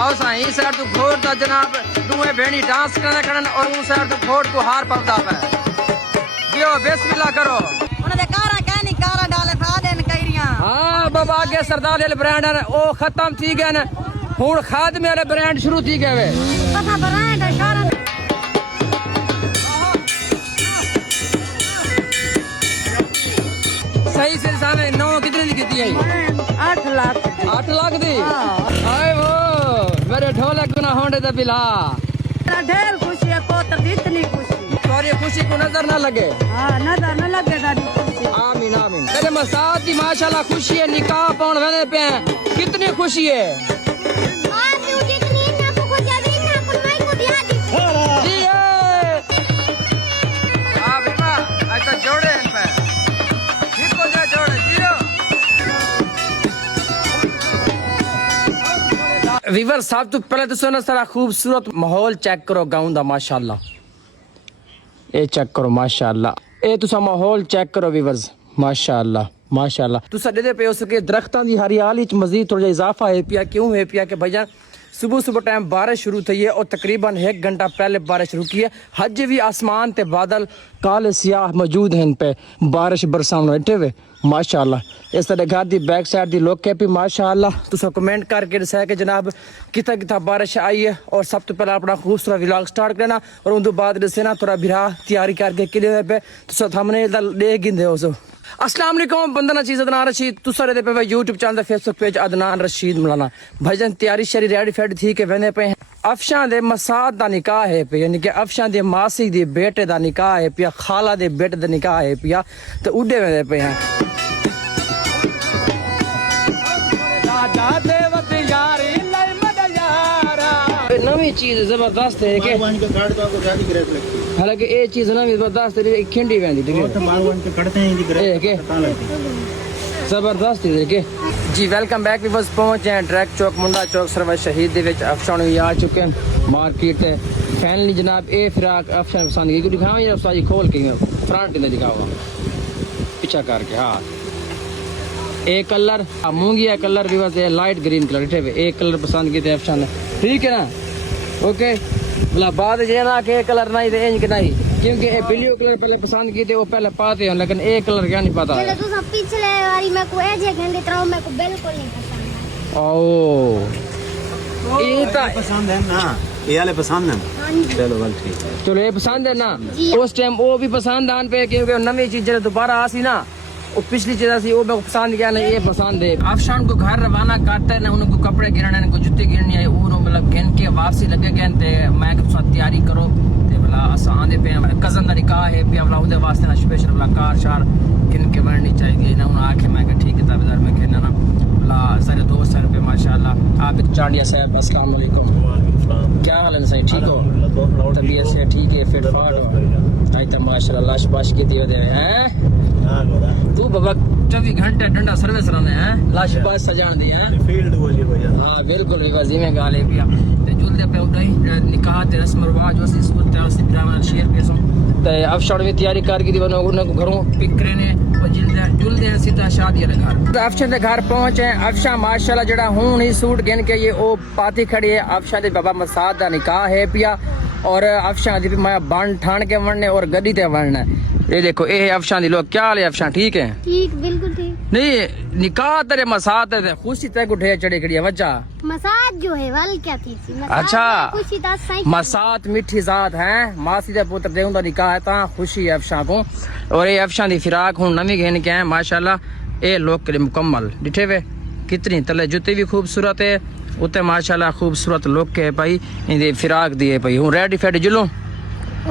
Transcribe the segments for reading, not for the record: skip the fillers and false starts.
आओ साईं इस साइड तो घोड़ दा जनाब दुए भेणी डांस करने करन और उस साइड तो घोड़ को हार पवदा है जियो बिस्मिल्लाह करो उन दे कारा कहनी कारा डाले था देन कईरियां हां बाबा के सरदार वाले ब्रांड ओ खत्म थी गए न हुन खादमे वाले ब्रांड शुरू थी गए वे पता ब्रांड कारा सही से सामने 9 कितने की दी है 8 लाख 8 लाख दी आए वो मेरे ढोलक ना होंडे दा बिला ढेर खुशी है पोतर दी इतनी खुशी तुम्हारी खुशी को नजर ना लगे हां नजर न लगे साडी खुशी आमीन आमीन तेरे मसाद दी माशाल्लाह खुशी है निकाह पाउन वेने पे कितनी खुशी है जी है हां बेटा ऐसा जोड़े इन पे ठीक हो जा जोड़े जियो वीवर साहब तो पहले तो सुनो सारा खूबसूरत माहौल चेक करो गांव दा माशाल्लाह ए चेक करो माशाल्लाह ए तुसा माहौल चेक करो वीवर्स माशाल्लाह माशाल्लाह तुसा दे पे हो सके दरख्तां दी हरियाली च मजीद थोड़ा इजाफा है पिया क्यों है पिया के भैया सुबह सुबह टाइम बारिश शुरू थी है और तकरीबन 1 घंटा पहले बारिश रुकी है हज भी आसमान ते बादल काले सियाह मौजूद हैं इन पे बारिश बरसाने बैठे हुए माशाल्लाह इस तरह घर दी बैक साइड दी लोग के भी माशाल्लाह तुसा कमेंट करके दसा कि जनाब कितना कितना बारिश आई है और सब तो पहले अपना खूबसूरत व्लॉग स्टार्ट करना और उन बाद दसे ना थोड़ा बिरा तैयारी करके किले पे तुसा थंबनेल दा देख गिंदे हो सो अस्सलाम वालेकुम बंदना चीज अदनान रशीद तुसा रे पे YouTube channel Facebook page Adnan Rashid मौलाना भाईजान तैयारी शरी रेडी फेड थी के वेंदे पे अफशां दे मसाद दा निकाह है पे यानी कि अफशां दे मासी दे बेटे दा निकाह है पिया खाला दे बेटे दा निकाह है पिया तो उडे वेंदे पे हैं दादा देवत यारी लई मद यारा नवी चीज जबरदस्त है के हालांकि ये चीज नवी जबरदस्त है खिंडी वेंदी ठीक है तो मारवान के कड़ते हैं दी के जबरदस्त है के जी वेलकम बैक वी बस पहुंचे हैं ट्रैक चौक मुंडा चौक सरवर शहीद दे विच अफशान भी आ चुके हैं मार्केट फाइनली जनाब ए फिराक अफशान पसंद की दिखाओ ये साजी खोल के फ्रंट ने दिखाओ पीछा करके हां एक कलर मूंगिया कलर भी बस लाइट ग्रीन कलर एक कलर पसंद किए अफशान ने ठीक है ना ओके बोला बाद ये ना के कलर नहीं दे इंज के नहीं क्योंकि ये ब्लू कलर पहले पसंद किए थे वो पहले पाते हैं लेकिन एक कलर क्या नहीं पता चलो तो सब पिछले वाली मेरे को ए जे घंटे तरह मेरे को बिल्कुल नहीं पसंद ओ ये तो पसंद है ना ये वाले पसंद है चलो बल ठीक है चलो ये पसंद है ना उस टाइम वो भी पसंद आन पे क्योंकि नवी चीज दोबारा आसी ना वो पिछली चीज सी वो मेरे को पसंद किया ना ये पसंद है अफशान को घर रवाना करते ना उनको कपड़े गिरने को जूते गिरनी है वो मतलब गिन के वापसी लगे गए ते मैं के साथ तैयारी करो ते भला आसान दे पे कजन दा निकाह है पे भला उनके वास्ते ना स्पेशल भला कार शार गिन के बननी चाहिए ना उन आके मैं के ठीक है ताबेदार में कहना ना भला सारे दोस्त हैं पे माशाल्लाह आप चांडिया साहब अस्सलाम वालेकुम क्या हाल है सही ठीक हो तबीयत से ठीक है फिट फाट हो आई तो माशाल्लाह लाश बाश की दियो दे हैं तू बाबा 24 घंटे डंडा सर्विस रहने हैं लाश बाश सजान दी हैं फील्ड हो जी भैया हां बिल्कुल भी वजी में गाले पिया ते जुलदे पे उठाई निकाह ते रस्म रिवाज वसी सुनते उसी ब्राह्मण शेर पेसम ते अफशान में तैयारी कर की दीवानो उन घरों पिक करने और जुलदे सीधा शादी वाले घर अफशान के घर पहुंचे अफशान माशाल्लाह जड़ा हुन ही सूट गिन के ये ओ पाती खड़ी है अफशान दे बाबा मसाद दा निकाह है पिया और अफशान दी मैं बन ठाण के वणने और गड्डी ते वणने ये देखो ये अफशान दी लोग क्या हाल है अफशान ठीक है ठीक बिल्कुल ठीक नहीं निकाह तेरे मसाद है खुशी ते गुठे चढ़े खड़ी है वजह मसाज जो है वाल क्या थी अच्छा खुशी दा सही मसाद मीठी जात है मासी दे पुत्र दे उनदा निकाह है ता खुशी है अफशान को और ये अफशान दी फिराक हुन नवी घेन के है माशाल्लाह ए लोग के लिए मुकम्मल डिठे वे कितनी तले जूती भी खूबसूरत है उते माशाल्लाह खूबसूरत लोग के भाई इंदी फिराक दी है भाई हूं रेडी फेड जुलूं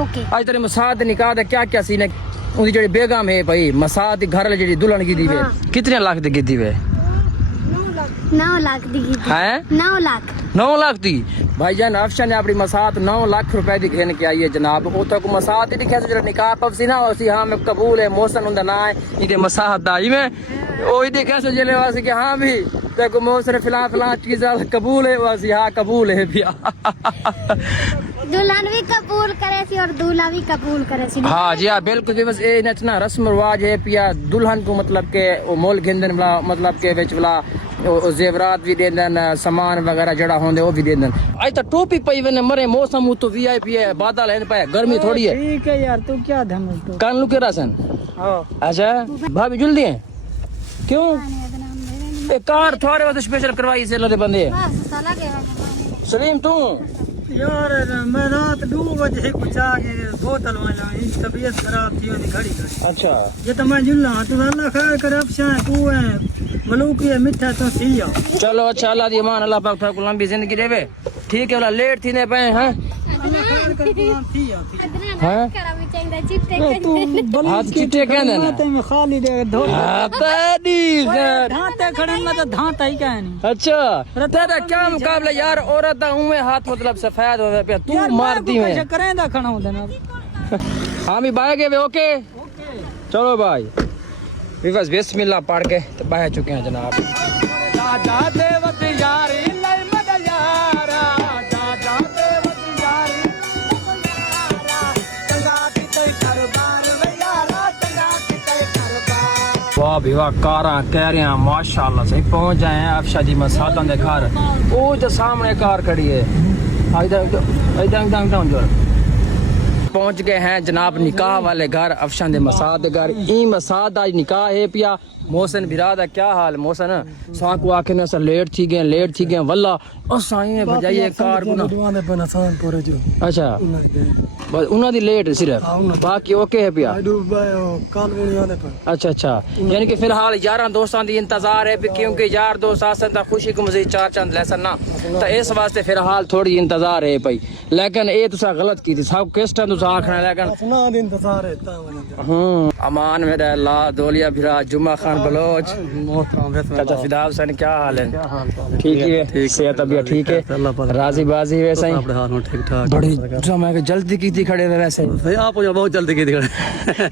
ओके आज तेरे मसाद निकाह दा क्या क्या सीन है उनकी जेडी बेगम है भाई मसाद दी घर वाली जेडी दुल्हन की दी वे कितने लाख दी दी वे 9 लाख दी है 9 लाख 9 लाख दी भाईजान अफशान ने अपनी मसाद 9 लाख रुपए दी घेन के आई है जनाब वो तो मसाद ही लिखा जो निकाह पवसी ना उसी हां में कबूल है मोहसन उनका ना है इदे मसाद दा ही में ओ इदे कैसे जले वासी के हां भी देखो मोहसन फिलहाल चीज कबूल है वासी हां कबूल है भी दुल्हन भी कबूल करे सी और दूल्हा भी कबूल करे सी हाँ जी हाँ बिल्कुल बस ये नचना रस्म रिवाज है पिया दुल्हन को मतलब के वो मोल गिंदन वाला मतलब के विच वाला जेवरात भी देंदन सामान वगैरह जड़ा होंदे वो भी देंदन आज तो टोपी पई वने मरे मौसम तो वीआईपी है बादल है पे गर्मी थोड़ी है ठीक है यार तू क्या धन तो कान लुके रासन अच्छा भाभी जल्दी है क्यों ए कार थोड़े वास्ते स्पेशल करवाई से लदे बंदे सलीम तू यार मैं रात 2 बजे कुछ आगे बोतल वाला तबीयत खराब थी वाली घड़ी अच्छा ये तो मैं जुल्ला तू अल्लाह खैर कर अफशान तू है मलूकी है मिठा तो सिया चलो अच्छा अल्लाह दी मान अल्लाह पाक थाको लंबी जिंदगी देवे ठीक है वाला लेट थी ने पे हैं हाँ हाथ चिट्टे कहने ना में खाली दे धो तादी धाते खड़े में तो धाता ही क्या नहीं अच्छा तेरा क्या मुकाबला यार औरत उमे हाथ मतलब सफेद हो पे तू मारती है करें दा खड़ा होता ना हाँ भी बाय गए ओके चलो भाई बस बिस्मिल्लाह पढ़ के तो बाहर चुके हैं जनाब दादा देवत यारी लय मद यारा दादा देवत यारी तंगा की तय कारोबार वे यारा तंगा की तय कारोबार वाह भी वाह कारा कह रहे हैं माशाल्लाह सही पहुंच जाए हैं अफशा जी मसादों के घर वो जो सामने कार खड़ी है इधर जो पहुंच गए हैं जनाब निकाह वाले घर अफशान दे मसाद दे घर ई मसाद आज निकाह है पिया मोहसिन बिरादा क्या हाल मोहसिन साकू आके ने सर लेट थी गए वल्ला और साईं बजाइए कार को ना अच्छा बस उन्हां दी लेट सिर्फ बाकी ओके है पिया अच्छा अच्छा यानी कि फिलहाल यारां दोस्तां दी इंतजार है क्योंकि यार दोस्त आसन ता खुशी को मजीद चार चंद लेसन ना तो इस वास्ते फिलहाल थोड़ी इंतजार है भाई लेकिन ये तुसा गलत की थी सब किस टाइम तुसा आखना लेकिन अमान मेरा अल्लाह दौलिया भिरा जुम्मा खान बलोच चाचा फिदा हुसैन क्या हाल है ठीक है सेहत तबीयत ठीक है राजी बाजी वैसे ही ठीक ठाक बड़ी समय के जल्दी की थी खड़े हुए वैसे भाई आप हो बहुत जल्दी की थी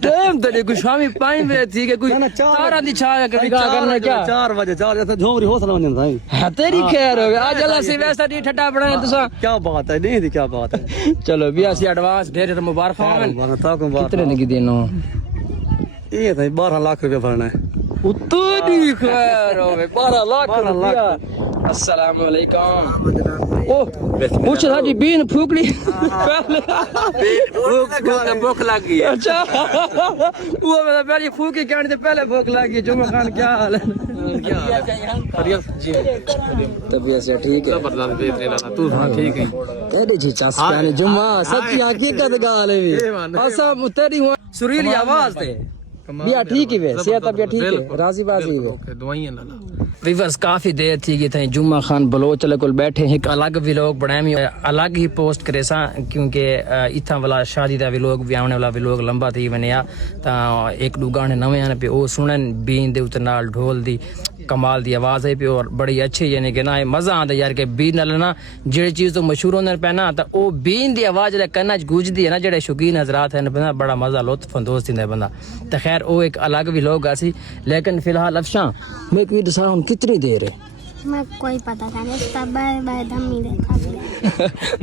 टाइम तो नहीं कुछ शामी पाई में थी कि कोई तारा दी छाया के निकाह करना क्या 4 बजे 4 बजे झोमरी हौसला बन जाता है तेरी खैर हो गया आज अल्लाह से वैसा नहीं ठट्टा पड़ा है तुसा क्या बात है नहीं थी क्या बात है चलो बिया सी एडवांस ढेर मुबारक कितने की देनो ये था 12 लाख रुपए भरना है उतनी खैर हो 12 लाख रुपया अस्सलाम वालेकुम ओ पूछ था जी बीन फूकली भूख लग गई अच्छा वो मेरा पहले फूकी कहने से पहले भूख लग गई जुम्मा खान क्या हाल है तबीयत से ठीक है तू ठीक है तेरी जी चास्कानी जुम्मा सच्ची हकीकत गाल है ऐसा तेरी सुरीली आवाज थे बिया ठीक ही वे सेहत तबीयत ठीक है राजी बाजी है दवाइयां ला वीवर्स काफी देर थी कि थे जुम्मा खान बलोच को बैठे एक अलग व्लॉग बनाए अलग ही पोस्ट करे सा क्योंकि इतना वाला शादी का व्लॉग भी आने वाला व्लॉग लंबा थी बनया ता एक दो गाने नवे आने पे वो सुनन बीन दे उते नाल ढोल दी कमाल दी आवाज है पे और बड़ी अच्छी यानी कि ना मजा आता यार के बीन नाल ना जेड़ी चीज तो मशहूर होने पे ना ता ओ बीन दी आवाज रे कन्ना च गूंजदी है ना जेड़े शौकीन हजरात हैं ना बड़ा मजा लुत्फ अंदोज थींदा बंदा तो खैर वो एक अलग व्लॉग आसी लेकिन फिलहाल अफशा मैं कोई दसा हम कितनी देर है मैं कोई पता नहीं तब बाय दम ही देखा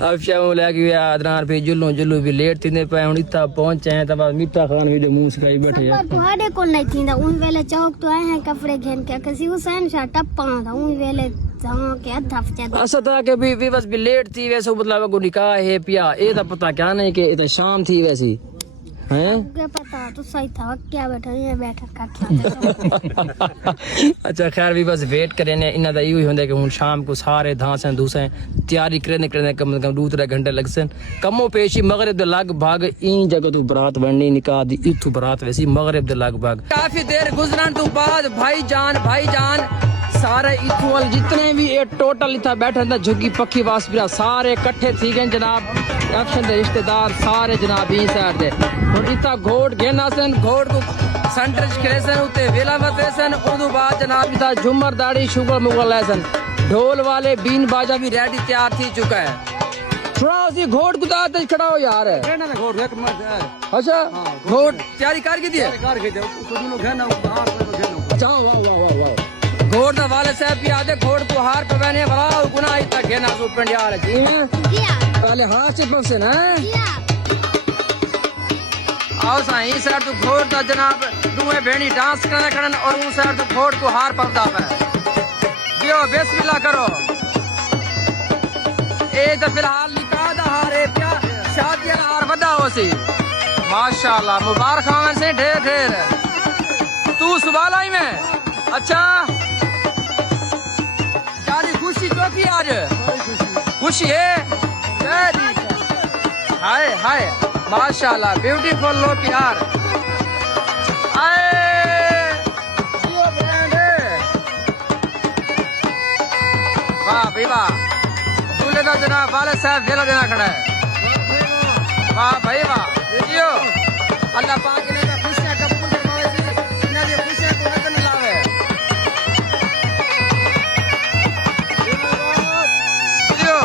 अफशा बोला कि अदनार पे जुल्लू भी लेट थी पे हुन इतना पहुंचे हैं तब मीठा खान भी मुंह सकाई बैठे हैं तुम्हारे को नहीं थींदा उन वेले चौक तो आए हैं कपड़े घेन के किसी हुसैन शाह टप्पा था उन वेले जहां के हफ्ते ऐसा था कि भी बस भी लेट थी वैसे मतलब को निकाह है पिया ए दा पता क्या नहीं कि इधर शाम थी वैसी हैं क्या पता तो सही था क्या बैठा ये बैठा काट अच्छा खैर भी बस वेट करे ने इना दा यही होंदा कि हुन शाम को सारे धांसे दूसे तैयारी करने कम से कम 2-3 घंटे लगसन कमो पेशी मगरिब दे लगभग इन जगह तो बरात बननी निकाह दी इथु बरात वैसी मगरिब दे लगभग काफी देर गुजरन तो बाद भाईजान सारे इक्वल जितने भी ये टोटल इतना बैठे था झुग्गी पक्की वासपिया सारे इकट्ठे थी गए जनाब अफशन दे रिश्तेदार सारे जनाब ई साइड दे और इतना घोट घेना सन घोट को सेंटर क्रेसन उते वेला बतेसन उदू बाद जनाब इतना झुमर दाढ़ी शुगर मुगल ऐसन ढोल वाले बीन बाजा भी रेडी तैयार थी चुका है थोड़ा उसी घोट को दाते खड़ा हो यार अच्छा घोट तैयारी कर की दी अच्छा वाह घोड़ दा वाले साहब भी आदे घोड़ को हार पवने वाला गुना इतना घेना सो पंडियाल जी पहले हाथ से पसे ना आओ साईं सर तू घोड़ दा जनाब दुए भेणी डांस करने और उन सर तू घोड़ को हार पवदा पे जियो बिस्मिल्लाह करो ए तो फिलहाल निकाह दा हार है क्या शादी दा हार वदा हो सी माशाल्लाह मुबारक हो से ढेर ढेर तू सुबह लाई में अच्छा जानी खुशी तो की आज खुशी है हाय हाय माशाल्लाह ब्यूटीफुल लोग यार आए जियो ब्रांड वाह भाई वाह दूल्हे का जनाब वाले साहब वेला देना खड़ा है वाह भाई वाह जियो अल्लाह पाक ने खुशियां कबूल फरमावे जी इन्हां दी खुशियां को नजर न लावे जियो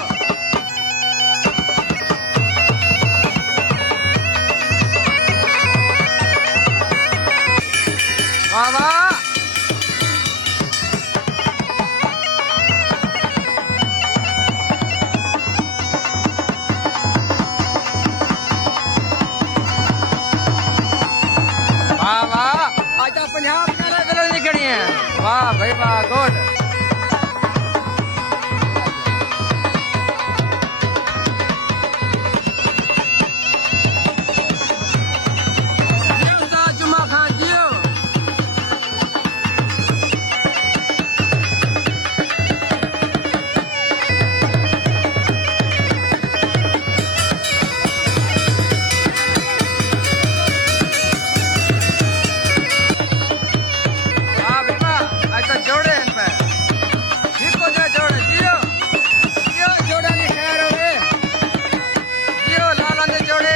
वाह वाह पंजाब में निकली है वाह भाई वाह गुड जुमा खान जियो जोड़े इन पे ठीक हो जाए जोड़े जियो जियो जोड़े नहीं खैर हो गए जियो लाला ने जोड़े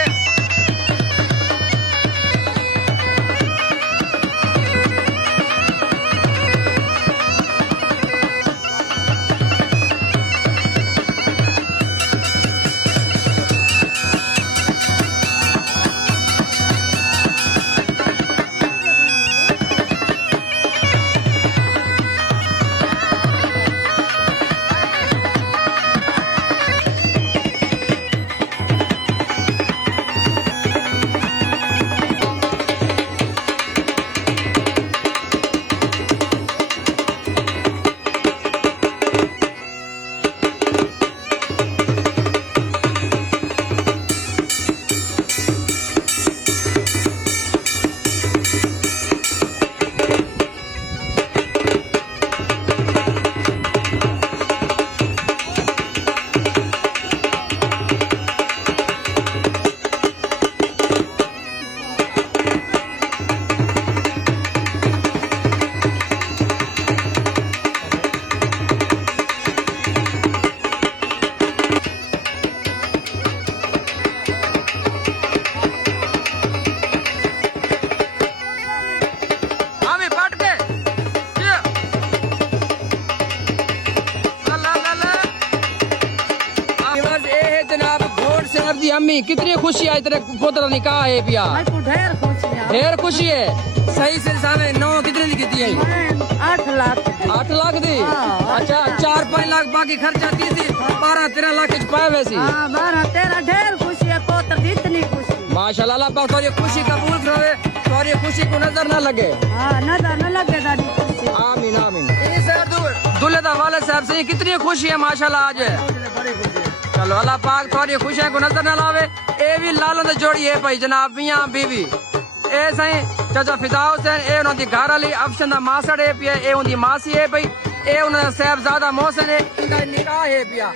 जी अम्मी कितनी खुशी है तेरे पोतरा निकाह है पिया ढेर खुशी है सही से सामने 9 कितने की दी है 8 लाख 8 लाख दी अच्छा 4-5 लाख बाकी खर्चा दी थी 12-13 लाख कुछ पाए वैसी 12-13 ढेर खुशी है पोतर की इतनी खुशी माशाल्लाह अल्लाह पाक तुम्हारी खुशी कबूल करे तुम्हारी खुशी को नजर न लगे नजर न लगे दादी खुशी आमीन आमीन दूल्हे दा वाले साहब से कितनी खुशी है माशाल्लाह आज चलो अल्लाह पाक तुम्हारी खुशियां को नजर न लावे ए भी लालों दे जोड़ी है भाई जनाब मियां बीवी ए सही चाचा फिदा हुसैन ए उन्हां दी घर वाली अफशन दा मासड़ है पिया ए उनदी मासी है भाई ए उन्हां दा साहबजादा मोहसिन है इनका निकाह है पिया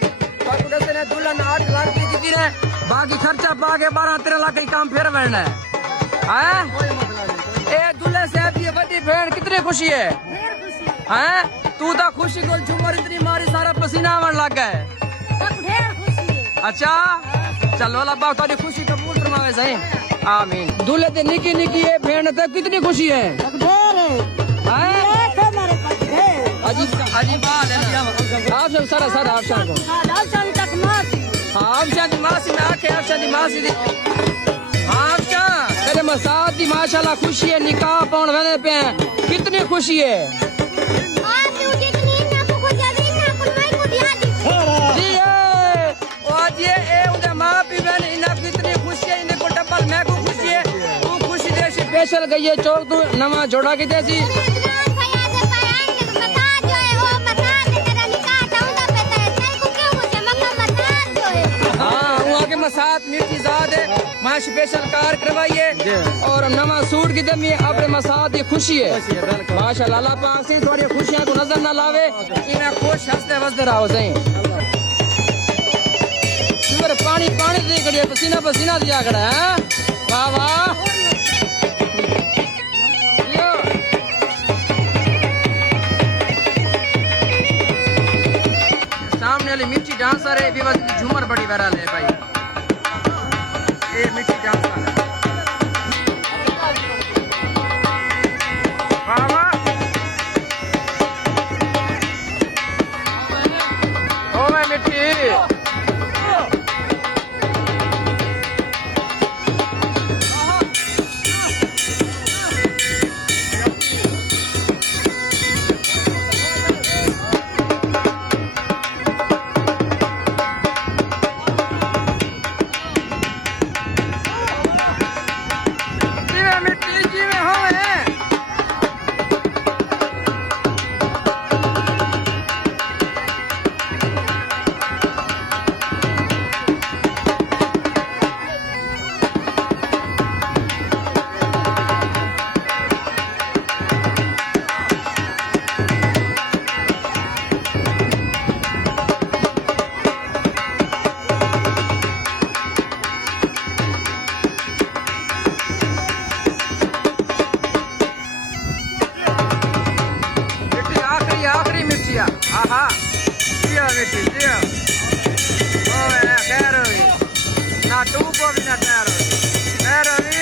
बाकी दसते ने दुल्हन 8 लाख की दी ने बाकी खर्चा पा के 12-13 लाख का काम फिर बनना है ए दुल्हे साहब की बड़ी बहन कितनी खुशी है हैं तू तो खुशी को झूमर इतनी मारी सारा पसीना आवन लग गया अच्छा चलो अल्लाह पाक तुम्हारी खुशी कबूल फरमावे सही आमीन दूल्हे ते निकी निकी है बहन तक कितनी खुशी है अजीब बात है आप सब सारा सारा आप सब आप शादी मासी में आके आप शादी मासी दी आप क्या तेरे मसाद दी माशाल्लाह खुशी है निकाह पाउन वेने पे कितनी खुशी है स्पेशल गई है चौक तू नवा जोड़ा की जैसी मैं स्पेशल कार करवाइए और नवा सूट की दमी अपने मसाद की खुशी है माशाल्लाह। अल्लाह पाक से थोड़ी खुशियां को नजर ना लावे, इन्हें खुश हंसते वसते रहो सही। पानी पानी दे करिए, पसीना पसीना दिया खड़ा है। वाह वाह, सामने वाली मिर्ची डांसर है, विवाद की झूमर बड़ी वायरल है भाई। ये मिर्ची डांसर है। वाह वाह, ओ मैं मिर्ची आखिरी मिर्चिया। आहा जिया बेटी जिया, ओए ना खैर होगी ना, टूबो भी ना खैर होगी, खैर होगी।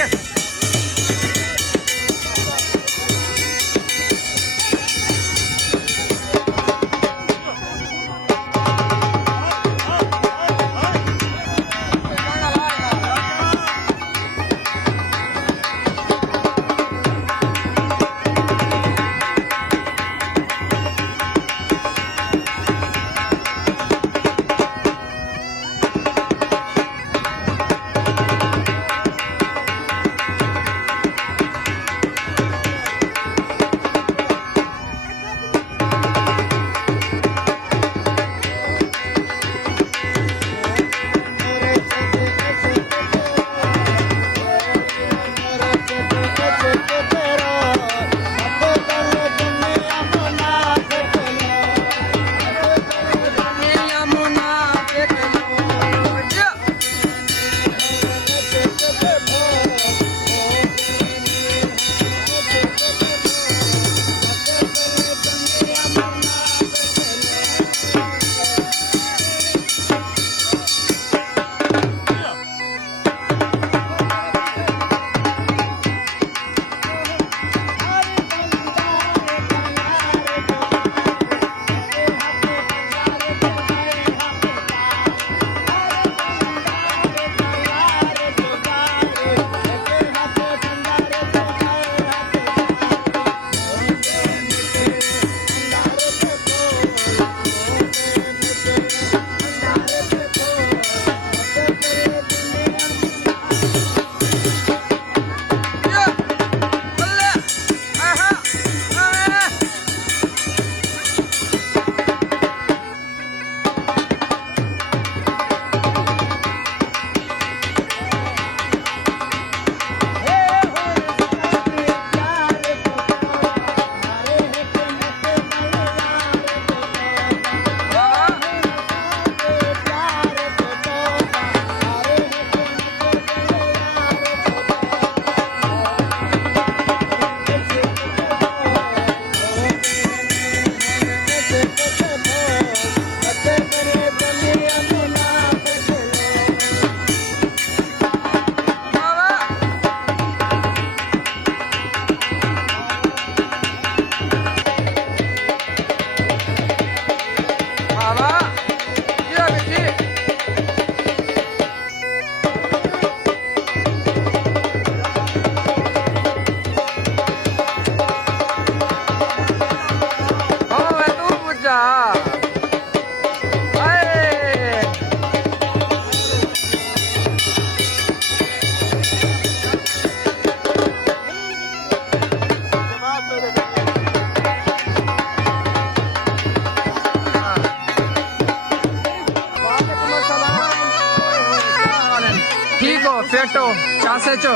ठीक हो फिट हो चासे चो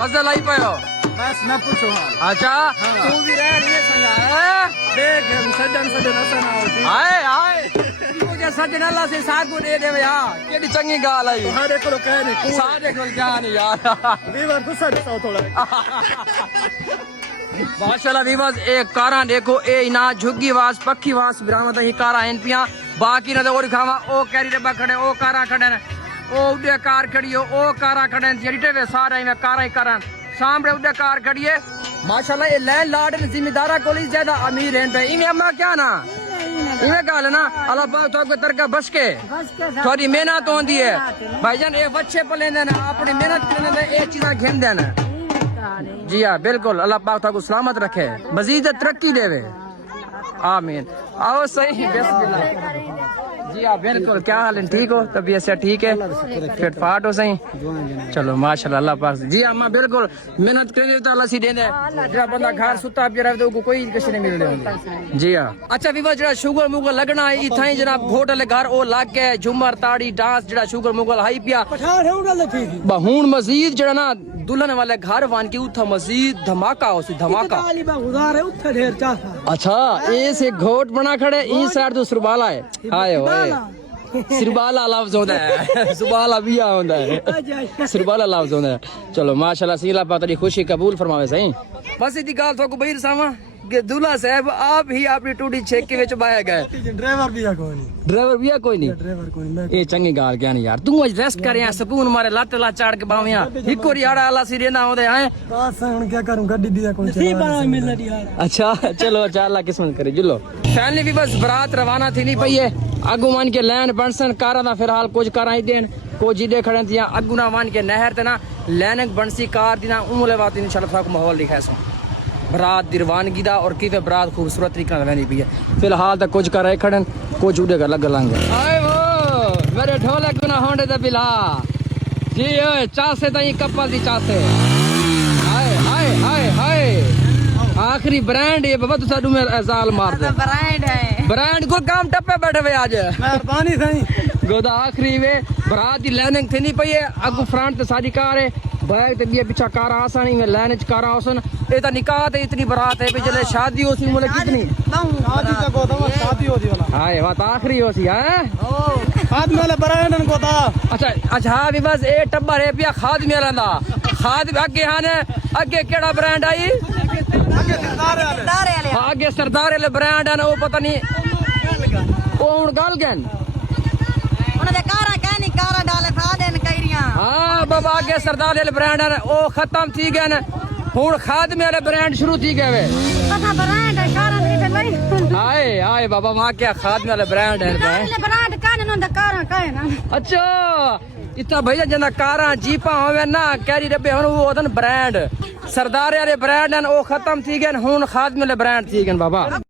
मजा लाई पायो बस न पूछो अच्छा तू भी रह ये संगा देख सजन सजन असन आओ आए आए मुझे सजन अल्लाह से साथ को दे दे यार केडी चंगी गाल आई हरे को कह नहीं सारे को क्या नहीं यार वीवर गुस्सा दिखाओ थोड़ा माशाल्लाह वीवर्स एक कारा देखो ए ना झुग्गी वास पक्की वास बरामद ही कारा इन पिया बाकी ना और खावा ओ कैरी डब्बा खड़े ओ कारा खड़े ने ओ उडे कार खड़ी हो ओ कारा खड़े जड़ीटे वे सारे में कारा ही करन सामने उडे कार खड़ी है माशाल्लाह ये लैंड लॉर्ड ने जिम्मेदारा कोली ज्यादा अमीर हैं पे इमे अम्मा क्या ना इमे गाल ना अल्लाह पाक तो को तरका बस के थोड़ी मेहनत होंदी है भाईजान ये बच्चे पलेंदे ना अपनी मेहनत करने ए चीजा घेंदे ना जी हाँ बिल्कुल अल्लाह पाक ताको सलामत रखे मजीद तरक्की देवे आमीन आओ सही बिस्मिल्लाह जी हाँ बिल्कुल क्या हाल है ठीक हो तबीयत से ठीक है फिट फाट हो सही चलो माशाल्लाह अल्लाह पाक जी हाँ बिल्कुल मेहनत करे तो अल्लाह सी देंदे जरा बंदा घर सुता पे रहे तो कोई किसी नहीं मिल रहे जी हाँ अच्छा विवा जरा शुगर मुगल लगना है इथा ही जनाब होटल घर ओ लाग के झूमर ताड़ी डांस जरा शुगर मुगल हाई पिया हूं मजीद जरा ना दुल्हन वाले घर वान की उठा मजीद धमाका हो सी धमाका अच्छा ए से घोट बना खड़े ई साइड तो सुरबाला है हाय ओए सिरबाला लफ्ज होता है सुबाला भी होता है सिरबाला लफ्ज होता है चलो माशाल्लाह सीला पातरी खुशी कबूल फरमावे सही बस इतनी गाल तो को बहिर सामा कि दूल्हा साहब आप ही अपनी टूटी छेक के विच बाया गए ड्राइवर भी है कोई नहीं ए चंगी गाल क्या नहीं यार तू आज रेस्ट कर यहाँ सुकून मारे लत ला चाड़ के बावियां इको रियाड़ा अल्लाह सी रेना होदे हैं बस हुन क्या करूं गड्डी दिया कोई मिल यार अच्छा चलो अच्छा अल्लाह किस्मत करे जुलो फैमिली भी बस बारात रवाना थी नहीं पई है अगू मान के लैन बनसन कारा दा फिलहाल कुछ करा ही देन को जिदे खड़े थिया अगू ना मान के नहर ते ना लैनक बनसी कार दी ना उमले बात इंशाल्लाह थाको माहौल दिखाए सो बरात दी रवानगी दा और किते बरात खूबसूरत तरीके नाल वेंदी पई है फिलहाल तक कुछ कर रहे खड़न कुछ उड़े का लग लांगे आए वो मेरे ढोलक गुना होंडे दा बिला जी ओए चासे ताई कपल दी चासे हाय हाय हाय हाय आखिरी ब्रांड ये बाबा तुसा में एजाल मार दे ब्रांड है ब्रांड को काम टप्पे बैठे हुए आज मेहरबानी सही गोदा आखिरी वे बरात दी लैनिंग थे नहीं पई है अगू फ्रंट ते सारी कार है बैग ते बिया पीछा कार आसानी में लैन च कार आसन ए ता निकाह ते इतनी बरात है भी जले शादी होसी मोले कितनी शादी का गोदा शादी होदी वाला हाय बात आखिरी होसी हैं खाद मेले बरायन को ता अच्छा अच्छा भी बस ए टब्बर है पिया खाद मेला दा खाद अगे हाने अगे केड़ा ब्रांड आई आगे सरदार वाले ब्रांड है ना वो पता नहीं वो हुन गल गन उन्हें कारा कहनी कारा डाले सादेन कइरियां हां बाबा आगे सरदार वाले ब्रांड है वो खत्म थी गए न हुन खाद मेरे ब्रांड शुरू थी गए वे पता ब्रांड है कारा नहीं नहीं आए आए बाबा मां क्या खाद वाले ब्रांड है ब्रांड कहने न कारा कहे ना अच्छा इतना भैया जना कारा जीपा होवे ना कैरी डब्बे हुन वो होतन ब्रांड सरदार वाले ब्रांड है वो खत्म थी गए हुन खाद वाले ब्रांड थी गए बाबा